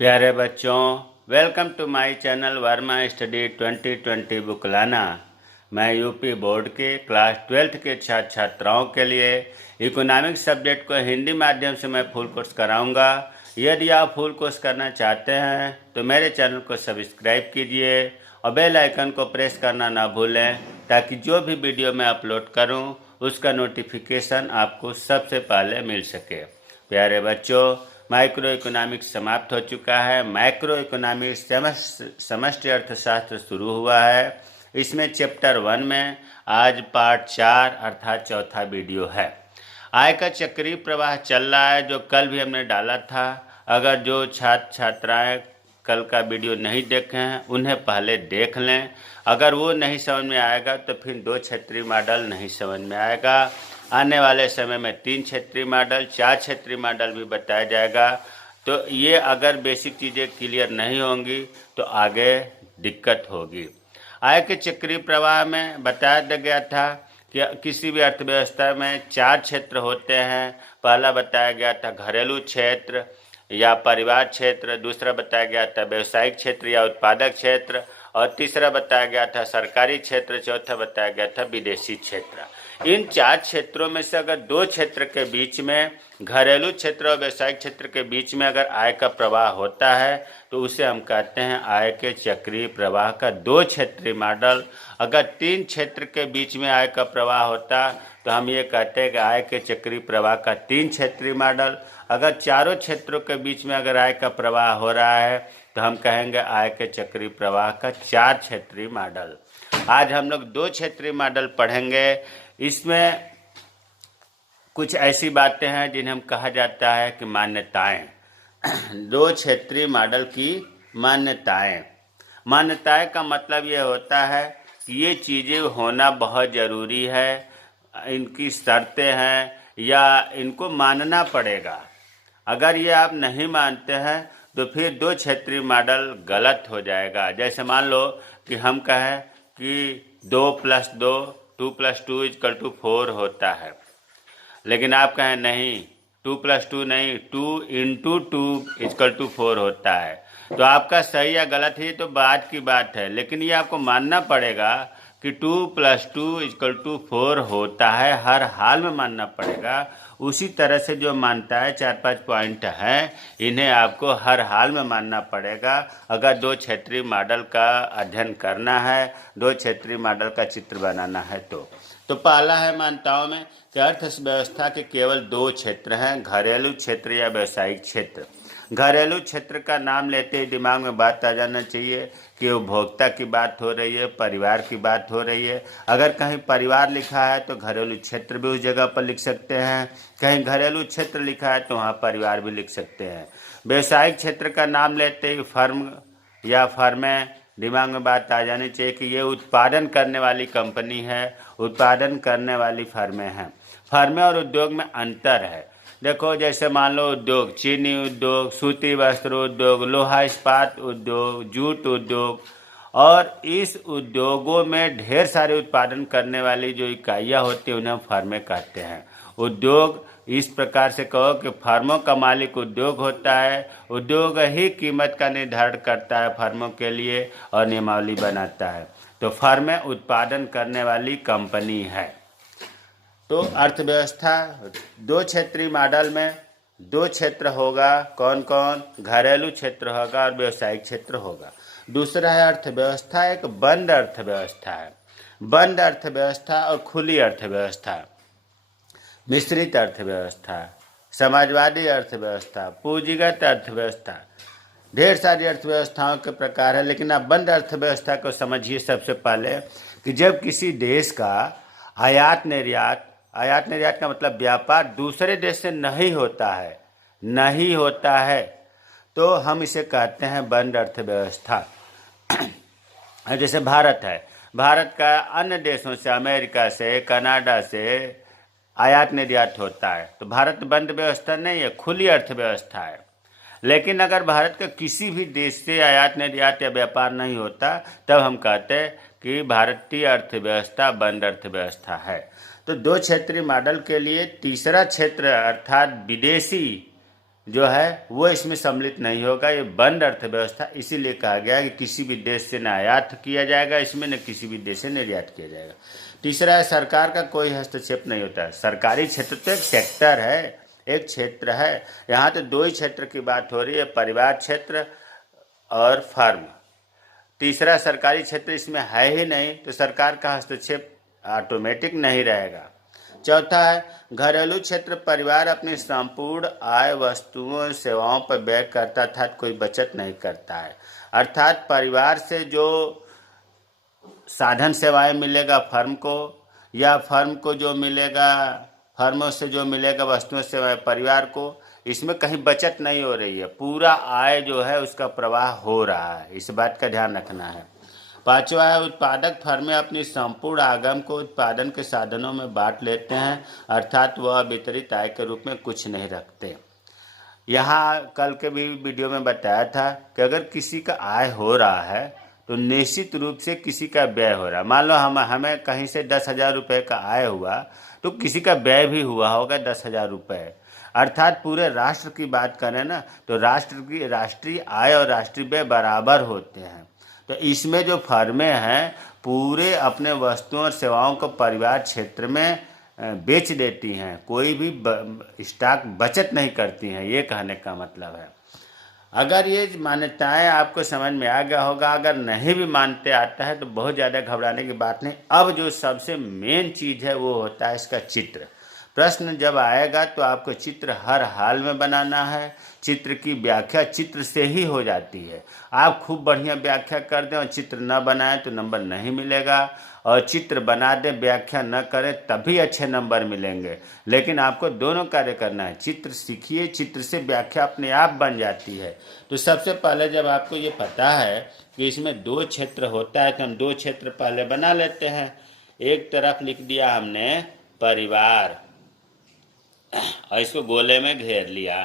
प्यारे बच्चों, welcome to my channel Verma study 2020 बुकलाना। मैं यूपी बोर्ड के क्लास 12th के छात्र छात्राओं के लिए इकोनॉमिक्स सब्जेक्ट को हिंदी माध्यम से मैं फुल कोर्स कराऊंगा। यदि आप फुल कोर्स करना चाहते हैं तो मेरे चैनल को सब्सक्राइब कीजिए और बेल आइकन को प्रेस करना ना भूलें, ताकि जो भी वीडियो मैं अपलोड करूं उसका नोटिफिकेशन आपको सबसे पहले मिल सके। प्यारे बच्चों, माइक्रो इकोनॉमिक्स समाप्त हो चुका है। माइक्रो इकोनॉमिक्स समष्टि अर्थशास्त्र शुरू हुआ है। इसमें चैप्टर 1 में आज पार्ट 4 अर्थात चौथा वीडियो है। आय का चक्रीय प्रवाह चल रहा है, जो कल भी हमने डाला था। अगर जो छात्र छात्राएं कल का वीडियो नहीं देखे हैं उन्हें पहले देख लें। अगर वो नहीं समझ में आएगा तो फिर 2 क्षेत्रीय मॉडल नहीं समझ में आएगा। आने वाले समय में 3 क्षेत्रीय मॉडल, 4 क्षेत्रीय मॉडल भी बताया जाएगा। तो ये अगर बेसिक चीज़ें क्लियर नहीं होंगी तो आगे दिक्कत होगी। आय के चक्रीय प्रवाह में बताया गया था कि किसी भी अर्थव्यवस्था में 4 क्षेत्र होते हैं। पहला बताया गया था घरेलू क्षेत्र या परिवार क्षेत्र, दूसरा बताया गया था व्यवसायिक क्षेत्र या उत्पादक क्षेत्र, और तीसरा बताया गया था सरकारी क्षेत्र, चौथा बताया गया था विदेशी क्षेत्र। इन 4 क्षेत्रों में से अगर 2 क्षेत्र के बीच में, घरेलू क्षेत्र और व्यवसायिक क्षेत्र के बीच में अगर आय का प्रवाह होता है तो उसे हम कहते हैं आय के चक्रीय प्रवाह का 2 क्षेत्रीय मॉडल। अगर 3 क्षेत्र के बीच में आय का प्रवाह होता तो हम ये कहते हैं कि आय के चक्रीय प्रवाह का 3 क्षेत्रीय मॉडल। अगर चारों क्षेत्रों के बीच में अगर आय का प्रवाह हो रहा है तो हम कहेंगे आय के चक्रीय प्रवाह का 4 क्षेत्रीय मॉडल। आज हम लोग 2 क्षेत्रीय मॉडल पढ़ेंगे। इसमें कुछ ऐसी बातें हैं जिन्हें हम कहा जाता है कि मान्यताएं। 2 क्षेत्रीय मॉडल की मान्यताएं। मान्यताएं का मतलब ये होता है कि ये चीज़ें होना बहुत ज़रूरी है, इनकी शर्तें हैं या इनको मानना पड़ेगा। अगर ये आप नहीं मानते हैं तो फिर 2 क्षेत्रीय मॉडल गलत हो जाएगा। जैसे मान लो कि हम कहें कि 2 + 2 2 + 2 = 4 होता है, लेकिन आप कहें नहीं 2 + 2 नहीं 2 × 2 = 4 होता है। तो आपका सही या गलत है तो बात की बात है, लेकिन ये आपको मानना पड़ेगा कि 2 + 2 = 4 होता है, हर हाल में मानना पड़ेगा। उसी तरह से जो मानता है 4-5 पॉइंट हैं, इन्हें आपको हर हाल में मानना पड़ेगा अगर 2 क्षेत्रीय मॉडल का अध्ययन करना है, 2 क्षेत्रीय मॉडल का चित्र बनाना है। तो पहला है मान्यताओं में कि अर्थव्यवस्था के केवल 2 क्षेत्र हैं, घरेलू क्षेत्र या व्यवसायिक क्षेत्र। घरेलू क्षेत्र का नाम लेते ही दिमाग में बात आ जाना चाहिए कि उपभोक्ता की बात हो रही है, परिवार की बात हो रही है। अगर कहीं परिवार लिखा है तो घरेलू क्षेत्र भी उस जगह पर लिख सकते हैं, कहीं घरेलू क्षेत्र लिखा है तो वहाँ परिवार भी लिख सकते हैं। व्यवसायिक क्षेत्र का नाम लेते ही फर्म या फर्में दिमाग में बात आ जानी चाहिए कि ये उत्पादन करने वाली कंपनी है, उत्पादन करने वाली फर्में हैं। फर्में और उद्योग में अंतर है। देखो, जैसे मान लो उद्योग, चीनी उद्योग, सूती वस्त्र उद्योग, लोहा इस्पात उद्योग, जूट उद्योग, और इस उद्योगों में ढेर सारे उत्पादन करने वाली जो इकाइयाँ होती हैं उन्हें हम फर्में कहते हैं। उद्योग इस प्रकार से कहो कि फर्मों का मालिक उद्योग होता है, उद्योग ही कीमत का निर्धारण करता है फर्मों के लिए और नियमावली बनाता है। तो फर्में उत्पादन करने वाली कंपनी है। तो अर्थव्यवस्था 2 क्षेत्रीय मॉडल में 2 क्षेत्र होगा। कौन कौन? घरेलू क्षेत्र होगा और व्यवसायिक क्षेत्र होगा। दूसरा है अर्थव्यवस्था एक बंद अर्थव्यवस्था है। बंद अर्थव्यवस्था और खुली अर्थव्यवस्था, मिश्रित अर्थव्यवस्था, समाजवादी अर्थव्यवस्था, पूंजीगत अर्थव्यवस्था, ढेर सारी अर्थव्यवस्थाओं के प्रकार है। लेकिन आप बंद अर्थव्यवस्था को समझिए सबसे पहले कि जब किसी देश का आयात निर्यात का मतलब व्यापार दूसरे देश से नहीं होता है तो हम इसे कहते हैं बंद अर्थव्यवस्था। जैसे भारत है, भारत का अन्य देशों से, अमेरिका से, कनाडा से आयात निर्यात होता है, तो भारत बंद व्यवस्था नहीं है, खुली अर्थव्यवस्था है। लेकिन अगर भारत के किसी भी देश से आयात निर्यात या व्यापार नहीं होता तब हम कहते हैं कि भारतीय अर्थव्यवस्था बंद अर्थव्यवस्था है। तो 2 क्षेत्रीय मॉडल के लिए तीसरा क्षेत्र अर्थात विदेशी जो है वो इसमें सम्मिलित नहीं होगा। ये बंद अर्थव्यवस्था इसीलिए कहा गया कि किसी भी देश से न आयात किया जाएगा इसमें, न किसी भी देश से निर्यात किया जाएगा। तीसरा है सरकार का कोई हस्तक्षेप नहीं होता है। सरकारी क्षेत्र तो एक सेक्टर है, एक क्षेत्र है। यहाँ तो दो ही क्षेत्र की बात हो रही है, परिवार क्षेत्र और फर्म। तीसरा सरकारी क्षेत्र इसमें है ही नहीं, तो सरकार का हस्तक्षेप ऑटोमेटिक नहीं रहेगा। चौथा है घरेलू क्षेत्र, परिवार अपनी संपूर्ण आय वस्तुओं और सेवाओं पर व्यय करता था, कोई बचत नहीं करता है। अर्थात परिवार से जो साधन सेवाएं मिलेगा फर्म को, या फर्म को जो मिलेगा, फर्मों से जो मिलेगा वस्तुओं सेवाएं परिवार को, इसमें कहीं बचत नहीं हो रही है। पूरा आय जो है उसका प्रवाह हो रहा है, इस बात का ध्यान रखना है। पांचवा है उत्पादक फर्में अपनी संपूर्ण आगम को उत्पादन के साधनों में बांट लेते हैं, अर्थात वह वितरित आय के रूप में कुछ नहीं रखते। यहाँ कल के भी वीडियो में बताया था कि अगर किसी का आय हो रहा है तो निश्चित रूप से किसी का व्यय हो रहा है। मान लो हमें कहीं से 10,000 रुपये का आय हुआ तो किसी का व्यय भी हुआ होगा 10,000 रुपये। अर्थात पूरे राष्ट्र की बात करें ना तो राष्ट्र की राष्ट्रीय आय और राष्ट्रीय व्यय बराबर होते हैं। तो इसमें जो फर्में हैं पूरे अपने वस्तुओं और सेवाओं को परिवार क्षेत्र में बेच देती हैं, कोई भी स्टॉक बचत नहीं करती हैं, ये कहने का मतलब है। अगर ये मान्यताएं आपको समझ में आ गया होगा, अगर नहीं भी मानते आता है तो बहुत ज़्यादा घबराने की बात नहीं। अब जो सबसे मेन चीज़ है वो होता है इसका चित्र। प्रश्न जब आएगा तो आपको चित्र हर हाल में बनाना है। चित्र की व्याख्या चित्र से ही हो जाती है। आप खूब बढ़िया व्याख्या कर दें और चित्र न बनाएं तो नंबर नहीं मिलेगा, और चित्र बना दें व्याख्या न करें तभी अच्छे नंबर मिलेंगे। लेकिन आपको दोनों कार्य करना है, चित्र सीखिए, चित्र से व्याख्या अपने आप बन जाती है। तो सबसे पहले जब आपको ये पता है कि इसमें दो क्षेत्र होता है तो हम दो क्षेत्र पहले बना लेते हैं। एक तरफ लिख दिया हमने परिवार और इसको गोले में घेर लिया,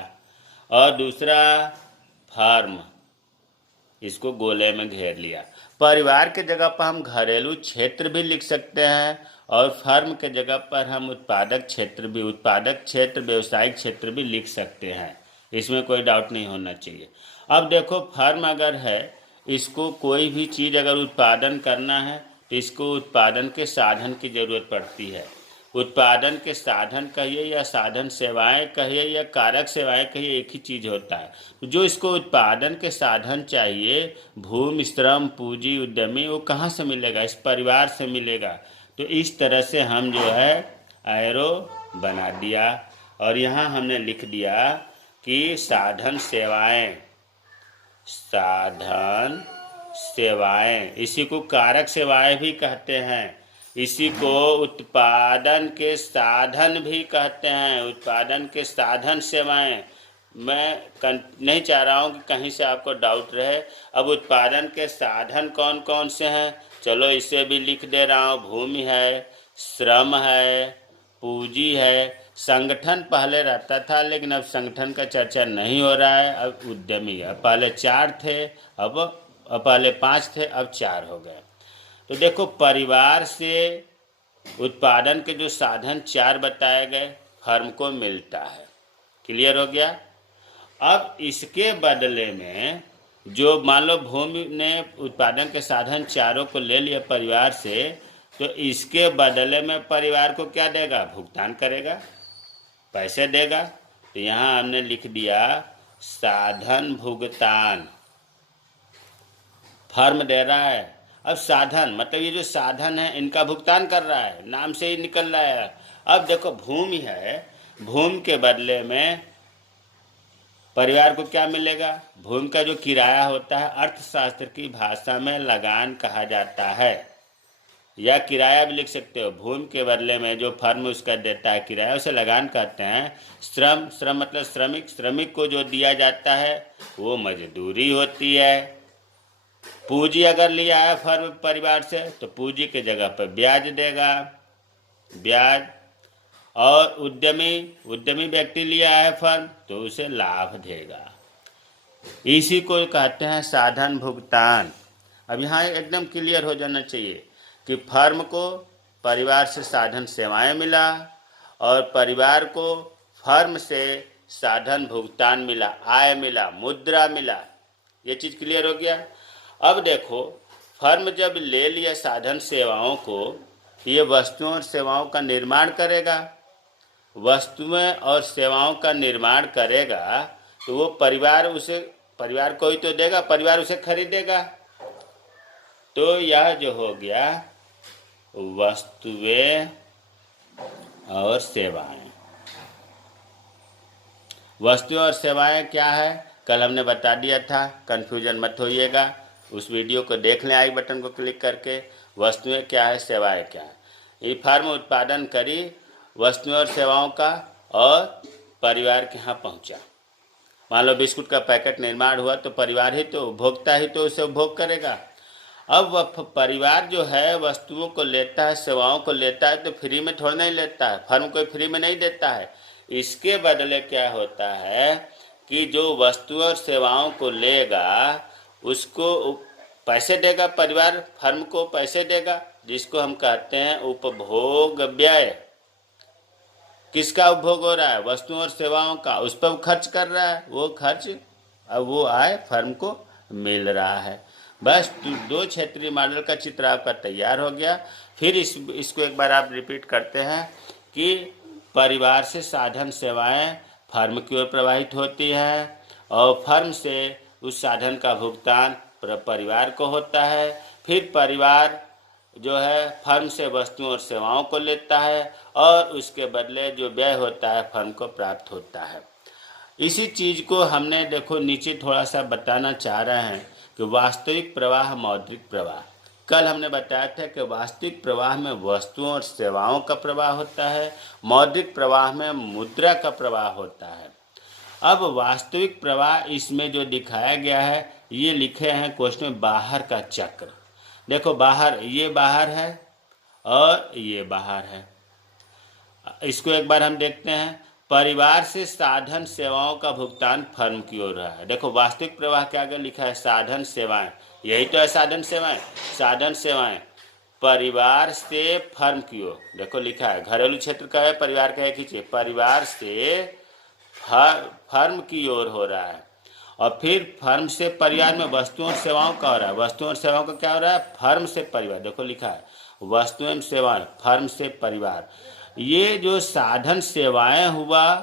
और दूसरा फर्म, इसको गोले में घेर लिया। परिवार के जगह पर हम घरेलू क्षेत्र भी लिख सकते हैं और फर्म के जगह पर हम उत्पादक क्षेत्र व्यवसायिक क्षेत्र भी लिख सकते हैं, इसमें कोई डाउट नहीं होना चाहिए। अब देखो फर्म अगर है, इसको कोई भी चीज़ अगर उत्पादन करना है तो इसको उत्पादन के साधन की ज़रूरत पड़ती है। उत्पादन के साधन कहिए या साधन सेवाएं कहिए या कारक सेवाएं कहिए, एक ही चीज़ होता है। तो जो इसको उत्पादन के साधन चाहिए, भूमि, श्रम, पूंजी, उद्यमी, वो कहाँ से मिलेगा? इस परिवार से मिलेगा। तो इस तरह से हम जो है एरो बना दिया और यहाँ हमने लिख दिया कि साधन सेवाएं, इसी को कारक सेवाएं भी कहते हैं, इसी को उत्पादन के साधन भी कहते हैं। उत्पादन के साधन सेवाएं, मैं नहीं चाह रहा हूँ कि कहीं से आपको डाउट रहे। अब उत्पादन के साधन कौन कौन से हैं, चलो इसे भी लिख दे रहा हूँ। भूमि है, श्रम है, पूंजी है, संगठन पहले रहता था लेकिन अब संगठन का चर्चा नहीं हो रहा है, अब उद्यमी है। पहले 4 थे, अब पहले 5 थे, अब 4 हो गए। तो देखो परिवार से उत्पादन के जो साधन 4 बताए गए फर्म को मिलता है। क्लियर हो गया? अब इसके बदले में जो मान लो भूमि ने उत्पादन के साधन 4 को ले लिया परिवार से, तो इसके बदले में परिवार को क्या देगा? भुगतान करेगा, पैसे देगा। तो यहाँ हमने लिख दिया साधन भुगतान, फर्म दे रहा है। अब साधन मतलब ये जो साधन है इनका भुगतान कर रहा है, नाम से ही निकल रहा है। अब देखो भूमि है, भूमि के बदले में परिवार को क्या मिलेगा? भूमि का जो किराया होता है अर्थशास्त्र की भाषा में लगान कहा जाता है, या किराया भी लिख सकते हो। भूमि के बदले में जो फर्म उसका देता है किराया, उसे लगान कहते हैं। श्रम मतलब श्रमिक को जो दिया जाता है वो मजदूरी होती है। पूंजी अगर लिया है फर्म परिवार से तो पूंजी के जगह पर ब्याज देगा, ब्याज। और उद्यमी व्यक्ति लिया है फर्म तो उसे लाभ देगा। इसी को कहते हैं साधन भुगतान। अब यहाँ एकदम क्लियर हो जाना चाहिए कि फर्म को परिवार से साधन सेवाएं मिला और परिवार को फर्म से साधन भुगतान मिला, आय मिला, मुद्रा मिला। ये चीज़ क्लियर हो गया। अब देखो, फर्म जब ले लिया साधन सेवाओं को, ये वस्तुओं और सेवाओं का निर्माण करेगा। वस्तुएं और सेवाओं का निर्माण करेगा तो वो परिवार को ही तो देगा, परिवार उसे खरीदेगा। तो यह जो हो गया वस्तुएं और सेवाएं। वस्तुएं और सेवाएं क्या है, कल हमने बता दिया था, कन्फ्यूजन मत होइएगा। उस वीडियो को देख लें, आई बटन को क्लिक करके। वस्तुएं क्या है, सेवाएं क्या है। ये फर्म उत्पादन करी वस्तुओं और सेवाओं का और परिवार के यहाँ पहुँचा। मान लो बिस्कुट का पैकेट निर्माण हुआ तो परिवार ही तो, उपभोक्ता ही तो उसे उपभोग करेगा। अब वह परिवार जो है वस्तुओं को लेता है, सेवाओं को लेता है, तो फ्री में थोड़ा नहीं लेता है, फर्म कोई फ्री में नहीं देता है। इसके बदले क्या होता है कि जो वस्तुओं और सेवाओं को लेगा उसको पैसे देगा, परिवार फर्म को पैसे देगा, जिसको हम कहते हैं उपभोग व्यय। किसका उपभोग हो रहा है, वस्तुओं और सेवाओं का, उस पर खर्च कर रहा है, वो खर्च अब वो आय फर्म को मिल रहा है। बस दो क्षेत्रीय मॉडल का चित्र आपका तैयार हो गया। फिर इसको एक बार आप रिपीट करते हैं कि परिवार से साधन सेवाएं फर्म की ओर प्रवाहित होती है और फर्म से उस साधन का भुगतान परिवार को होता है। फिर परिवार जो है फर्म से वस्तुओं और सेवाओं को लेता है और उसके बदले जो व्यय होता है फर्म को प्राप्त होता है। इसी चीज़ को हमने देखो नीचे थोड़ा सा बताना चाह रहे हैं कि वास्तविक प्रवाह, मौद्रिक प्रवाह। कल हमने बताया था कि वास्तविक प्रवाह में वस्तुओं और सेवाओं का प्रवाह होता है, मौद्रिक प्रवाह में मुद्रा का प्रवाह होता है। अब वास्तविक प्रवाह इसमें जो दिखाया गया है, ये लिखे हैं क्वेश्चन में, बाहर का चक्र। देखो बाहर, ये बाहर है और ये बाहर है। इसको एक बार हम देखते हैं। परिवार से साधन सेवाओं का भुगतान फर्म की ओर रहा है। देखो वास्तविक प्रवाह के आगे लिखा है साधन सेवाएं, यही तो है साधन सेवाएं। साधन सेवाएं परिवार से फर्म की ओर, देखो लिखा है घरेलू क्षेत्र का है, परिवार का है, खींचिए, परिवार से फर्म की ओर हो रहा है। और फिर फर्म से परिवार में वस्तुओं और सेवाओं का हो रहा है। वस्तुओं और सेवाओं का क्या हो रहा है, फर्म से परिवार। देखो लिखा है वस्तुएं एवं सेवाएं फर्म से परिवार। ये जो साधन सेवाएं हुआ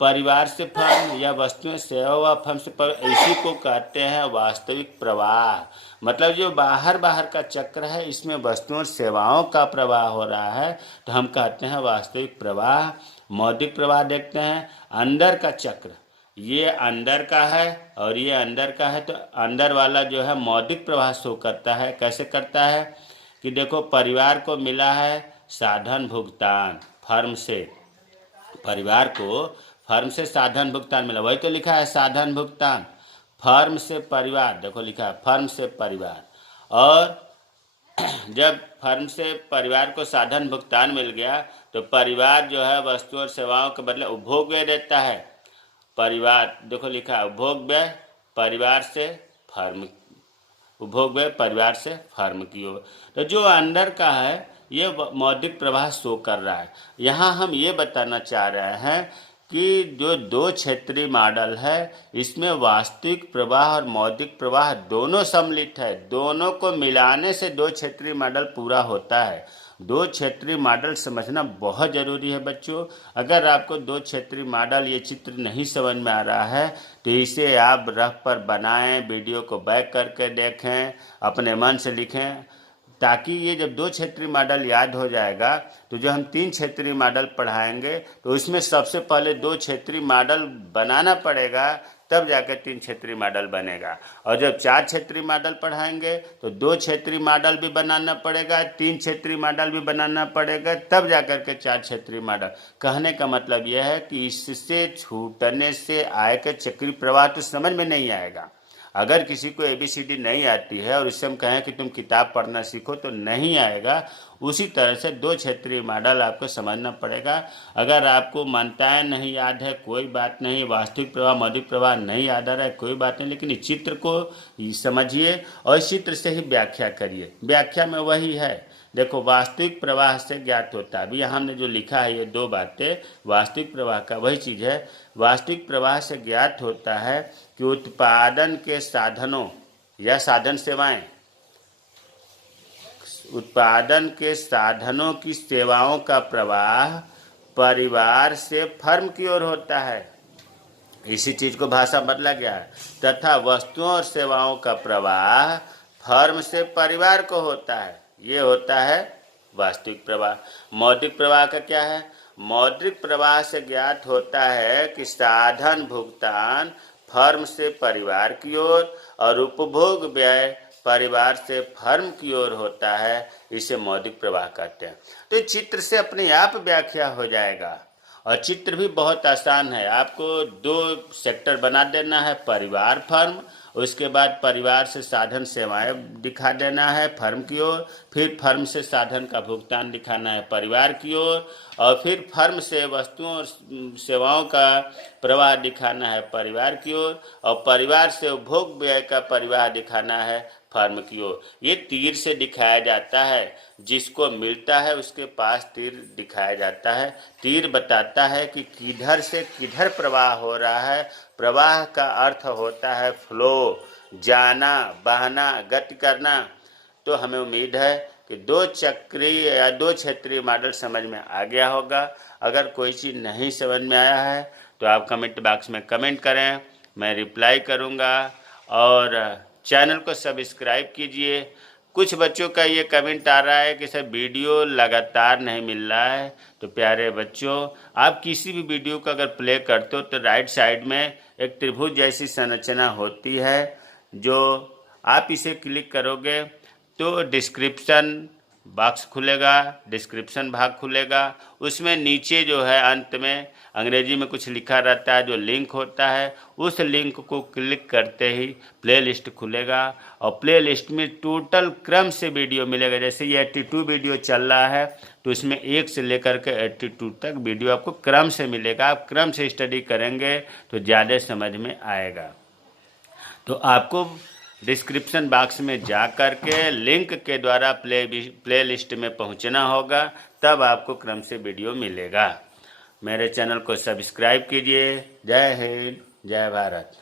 परिवार से फर्म या वस्तुएं सेवा हुआ फर्म से परिवार, इसी को कहते हैं वास्तविक प्रवाह। मतलब जो बाहर का चक्र है इसमें वस्तुओं और सेवाओं का प्रवाह हो रहा है तो हम कहते हैं वास्तविक प्रवाह। मौद्रिक प्रवाह देखते हैं, अंदर का चक्र, ये अंदर का है और ये अंदर का है, तो अंदर वाला जो है मौद्रिक प्रवाह शो करता है। कैसे करता है कि देखो परिवार को मिला है साधन भुगतान फर्म से, परिवार को फर्म से साधन भुगतान मिला, वही तो लिखा है साधन भुगतान फर्म से परिवार। देखो लिखा है फर्म से परिवार। और जब फर्म से परिवार को साधन भुगतान मिल गया तो परिवार जो है वस्तुओं और सेवाओं के बदले उपभोग व्यय देता है। परिवार, देखो लिखा है उपभोग व्यय परिवार से फर्म, उपभोग व्यय परिवार से फर्म की ओर। तो जो अंदर का है ये मौद्रिक प्रवाह शो कर रहा है। यहाँ हम ये बताना चाह रहे हैं कि जो दो क्षेत्रीय मॉडल है इसमें वास्तविक प्रवाह और मौद्रिक प्रवाह दोनों सम्मिलित है। दोनों को मिलाने से दो क्षेत्रीय मॉडल पूरा होता है। दो क्षेत्रीय मॉडल समझना बहुत ज़रूरी है बच्चों। अगर आपको दो क्षेत्रीय मॉडल ये चित्र नहीं समझ में आ रहा है तो इसे आप रफ पर बनाएं, वीडियो को बैक करके देखें, अपने मन से लिखें, ताकि ये जब दो क्षेत्रीय मॉडल याद हो जाएगा तो जो हम तीन क्षेत्रीय मॉडल पढ़ाएंगे तो उसमें सबसे पहले दो क्षेत्रीय मॉडल बनाना पड़ेगा, तब जाकर तीन क्षेत्रीय मॉडल बनेगा। और जब चार क्षेत्रीय मॉडल पढ़ाएंगे तो दो क्षेत्रीय मॉडल भी बनाना पड़ेगा, तीन क्षेत्रीय मॉडल भी बनाना पड़ेगा, तब जाकर के चार क्षेत्रीय मॉडल। कहने का मतलब यह है कि इससे छूटने से आय के चक्रीय प्रवाह तो समझ में नहीं आएगा। अगर किसी को ABCD नहीं आती है और इससे हम कहें कि तुम किताब पढ़ना सीखो तो नहीं आएगा। उसी तरह से दो क्षेत्रीय मॉडल आपको समझना पड़ेगा। अगर आपको मान्यताएं नहीं याद है कोई बात नहीं, वास्तविक प्रवाह मौद्रिक प्रवाह नहीं याद आ रहा है कोई बात नहीं, लेकिन इस चित्र को समझिए और इस चित्र से ही व्याख्या करिए। व्याख्या में वही है देखो, वास्तविक प्रवाह से ज्ञात होता है। अभी हमने जो लिखा है ये दो बातें वास्तविक प्रवाह का वही चीज़ है। वास्तविक प्रवाह से ज्ञात होता है कि उत्पादन के साधनों या साधन सेवाएं, उत्पादन के साधनों की सेवाओं का प्रवाह परिवार से फर्म की ओर होता है। इसी चीज को भाषा बदला गया है। तथा वस्तुओं और सेवाओं का प्रवाह फर्म से परिवार को होता है। ये होता है वास्तविक प्रवाह। मौद्रिक प्रवाह का क्या है? मौद्रिक प्रवाह से ज्ञात होता है कि साधन भुगतान फर्म से परिवार की ओर और उपभोग व्यय परिवार से फर्म की ओर होता है। इसे मौद्रिक प्रवाह कहते हैं। तो चित्र से अपने आप व्याख्या हो जाएगा। और चित्र भी बहुत आसान है। आपको दो सेक्टर बना देना है, परिवार फर्म, उसके बाद परिवार से साधन सेवाएं दिखा देना है फर्म की ओर, फिर फर्म से साधन का भुगतान दिखाना है परिवार की ओर, और फिर फर्म से वस्तुओं और सेवाओं का प्रवाह दिखाना है परिवार की ओर, और परिवार से उपभोग व्यय का परिवाह दिखाना है फर्म की ओर। ये तीर से दिखाया जाता है। जिसको मिलता है उसके पास तीर दिखाया जाता है। तीर बताता है कि किधर से किधर प्रवाह हो रहा है। प्रवाह का अर्थ होता है फ्लो, जाना, बहना, गति करना। तो हमें उम्मीद है कि दो चक्रीय या दो क्षेत्रीय मॉडल समझ में आ गया होगा। अगर कोई चीज़ नहीं समझ में आया है तो आप कमेंट बॉक्स में कमेंट करें, मैं रिप्लाई करूँगा। और चैनल को सब्सक्राइब कीजिए। कुछ बच्चों का ये कमेंट आ रहा है कि सर वीडियो लगातार नहीं मिल रहा है। तो प्यारे बच्चों, आप किसी भी वीडियो को अगर प्ले करते हो तो राइट साइड में एक त्रिभुज जैसी संरचना होती है। जो आप इसे क्लिक करोगे तो डिस्क्रिप्शन बॉक्स खुलेगा, डिस्क्रिप्शन भाग खुलेगा। उसमें नीचे जो है अंत में अंग्रेजी में कुछ लिखा रहता है जो लिंक होता है। उस लिंक को क्लिक करते ही प्लेलिस्ट खुलेगा और प्लेलिस्ट में टोटल क्रम से वीडियो मिलेगा। जैसे ये 82 वीडियो चल रहा है तो इसमें 1 से लेकर के 82 तक वीडियो आपको क्रम से मिलेगा। आप क्रम से स्टडी करेंगे तो ज़्यादा समझ में आएगा। तो आपको डिस्क्रिप्शन बॉक्स में जा कर के लिंक के द्वारा प्ले लिस्ट में पहुंचना होगा, तब आपको क्रम से वीडियो मिलेगा। मेरे चैनल को सब्सक्राइब कीजिए। जय हिंद, जय भारत।